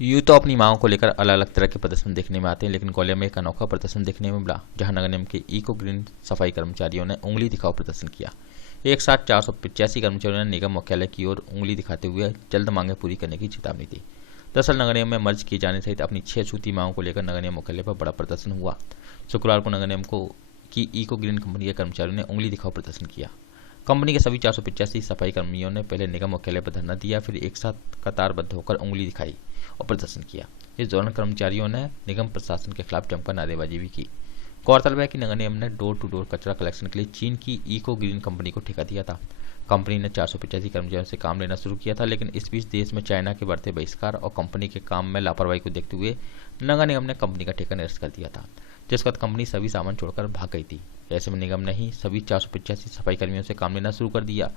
यूँ तो अपनी मांगों को लेकर अलग अलग तरह के प्रदर्शन देखने में आते हैं, लेकिन ग्वालियर में एक अनोखा प्रदर्शन देखने में मिला, जहां नगर निगम के इको ग्रीन सफाई कर्मचारियों ने उंगली दिखाओ प्रदर्शन किया। एक साथ 485 कर्मचारियों ने निगम मुख्यालय की ओर उंगली दिखाते हुए जल्द मांगे पूरी करने की चेतावनी दी। दरअसल नगर निगम में मर्ज किए जाने सहित अपनी 6 सूत्री मांगों को लेकर नगर निगम मुख्यालय पर बड़ा प्रदर्शन हुआ। शुक्रवार को नगर निगम की इको ग्रीन कंपनी के कर्मचारियों ने उंगली दिखाओ प्रदर्शन किया। कंपनी के सभी 485 सफाई कर्मियों ने पहले निगम मुख्यालय पर धरना दिया, फिर एक साथ कतारबद्ध होकर उंगली दिखाई और प्रदर्शन किया। इस दौरान कर्मचारियों ने निगम प्रशासन के खिलाफ जमकर नारेबाजी भी की। गौरतलब है कि नगर निगम ने डोर टू डोर कचरा कलेक्शन के लिए चीन की इको ग्रीन कंपनी को ठेका दिया था। कंपनी ने 485 कर्मचारियों से काम लेना शुरू किया था, लेकिन इस बीच देश में चाइना के बढ़ते बहिष्कार और कंपनी के काम में लापरवाही को देखते हुए नगर निगम ने कंपनी का ठेका निरस्त कर दिया था, जिसके बाद कंपनी सभी सामान छोड़कर भाग गई थी। ऐसे में निगम ने ही सभी 485 सफाई कर्मियों से काम लेना शुरू कर दिया।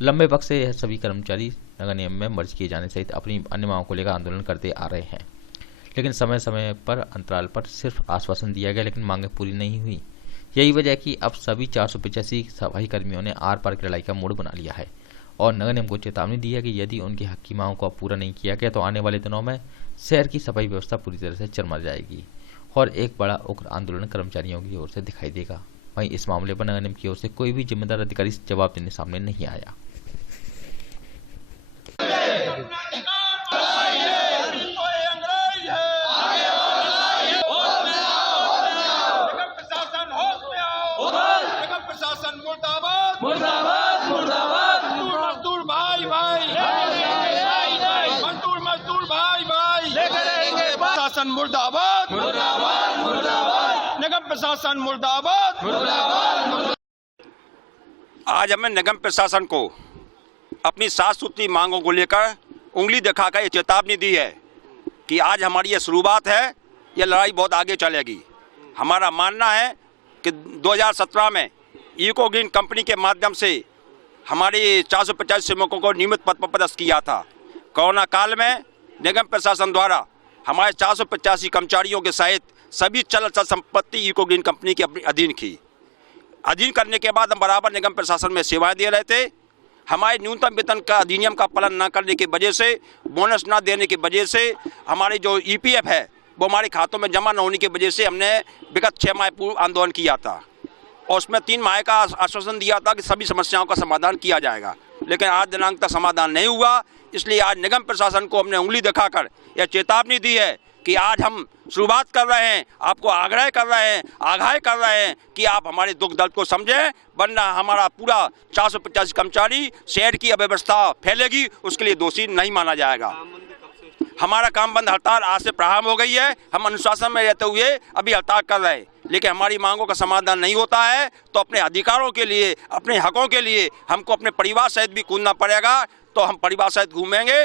लंबे वक्त से यह सभी कर्मचारी नगर निगम में मर्ज किए जाने सहित अपनी अन्य मांगों को लेकर आंदोलन करते आ रहे हैं, लेकिन समय समय पर अंतराल पर सिर्फ आश्वासन दिया गया, लेकिन मांगें पूरी नहीं हुई। यही वजह है कि अब सभी 485 सफाई कर्मियों ने आर पार की लड़ाई का मूड बना लिया है और नगर निगम को चेतावनी दी है कि यदि उनकी हक की मांगों को पूरा नहीं किया गया तो आने वाले दिनों में शहर की सफाई व्यवस्था पूरी तरह से चरमरा जाएगी और एक बड़ा उग्र आंदोलन कर्मचारियों की ओर से दिखाई देगा। वहीं इस मामले पर नगर निगम की ओर से कोई भी जिम्मेदार अधिकारी जवाब देने सामने नहीं आया। मुर्दाबाद मुर्दाबाद मजदूर भाई भाई मजदूर भाई भाई लेकर रहेंगे प्रशासन मुर्दाबाद मुर्दाबाद मुर्दाबाद निगम प्रशासन मुर्दाबाद मुर्दाबाद। आज हमें निगम प्रशासन को अपनी 7 सूत्री मांगों को लेकर उंगली दिखाकर ये चेतावनी दी है कि आज हमारी ये शुरुआत है, ये लड़ाई बहुत आगे चलेगी। हमारा मानना है कि 2017 में इको ग्रीन कंपनी के माध्यम से हमारे 450 श्रमिकों को नियमित पद पर पदस्थ किया था। कोरोना काल में निगम प्रशासन द्वारा हमारे 485 कर्मचारियों के सहित सभी चल अचल संपत्ति इको ग्रीन कंपनी के अधीन की। अधीन करने के बाद हम बराबर निगम प्रशासन में सेवाएं दे रहे थे। हमारे न्यूनतम वेतन का अधिनियम का पालन न करने की वजह से, बोनस न देने की वजह से, हमारे जो ईपीएफ है वो हमारे खातों में जमा न होने की वजह से हमने विगत 6 माह पूर्व आंदोलन किया था और उसमें 3 माह का आश्वासन दिया था कि सभी समस्याओं का समाधान किया जाएगा, लेकिन आज दिनांक तक समाधान नहीं हुआ। इसलिए आज निगम प्रशासन को हमने उंगली दिखाकर यह चेतावनी दी है कि आज हम शुरुआत कर रहे हैं, आपको आग्रह कर रहे हैं कि आप हमारे दुख दर्द को समझें, वरना हमारा पूरा 485 कर्मचारी शहर की अव्यवस्था फैलेगी, उसके लिए दोषी नहीं माना जाएगा। हमारा काम बंद हड़ताल आज से प्रारंभ हो गई है। हम अनुशासन में रहते हुए अभी हड़ताल कर रहे हैं, लेकिन हमारी मांगों का समाधान नहीं होता है तो अपने अधिकारों के लिए, अपने हकों के लिए हमको अपने परिवार सहित भी कूदना पड़ेगा। तो हम परिवार सहित घूमेंगे